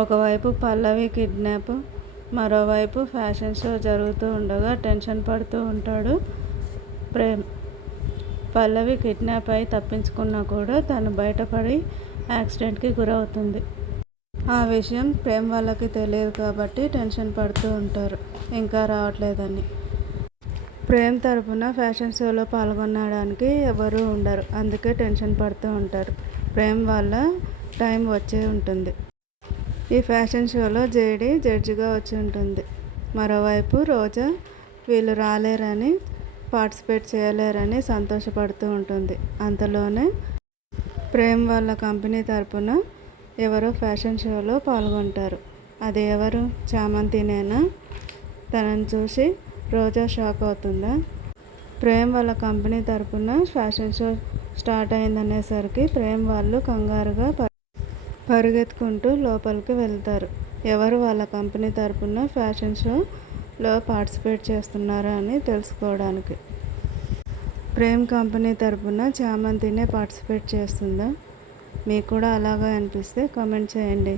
ఒకవైపు పల్లవి కిడ్నాప్, మరోవైపు fashion show జరుగుతూ ఉండగా టెన్షన్ పడుతూ ఉంటాడు ప్రేమ్. పల్లవి కిడ్నాప్ అయి తప్పించుకున్నా కూడా తను బయటపడి యాక్సిడెంట్కి గురవుతుంది. ఆ విషయం ప్రేమ్ వాళ్ళకి తెలియదు కాబట్టి టెన్షన్ పడుతూ ఉంటారు ఇంకా రావట్లేదని. ప్రేమ్ తరపున ఫ్యాషన్ షోలో పాల్గొనడానికి ఎవరూ ఉండరు, అందుకే టెన్షన్ పడుతూ ఉంటారు. ప్రేమ్ వాళ్ళ టైం వచ్చే ఉంటుంది. ఈ ఫ్యాషన్ షోలో జేడీ జడ్జిగా వచ్చి ఉంటుంది. మరోవైపు రోజా వీళ్ళు రాలేరని, పార్టిసిపేట్ చేయలేరని సంతోషపడుతూ ఉంటుంది. అంతలోనే ప్రేమ్ వాళ్ళ కంపెనీ తరపున ఎవరో ఫ్యాషన్ షోలో పాల్గొంటారు. అది ఎవరు? చామంతినేనా? తనని చూసి రోజా షాక్ అవుతుందా? ప్రేమ్ వాళ్ళ కంపెనీ తరపున ఫ్యాషన్ షో స్టార్ట్ అయిందనేసరికి ప్రేమ్ వాళ్ళు కంగారుగా పరిగెత్తుకుంటూ లోపలికి వెళ్తారు. ఎవరు వాళ్ళ కంపెనీ తరపున ఫ్యాషన్ షోలో పార్టిసిపేట్ చేస్తున్నారా అని తెలుసుకోవడానికి. ప్రేమ్ కంపెనీ తరపున చామంతినే పార్టిసిపేట్ చేస్తుందా? మీకు కూడా అలాగే అనిపిస్తే కామెంట్ చేయండి.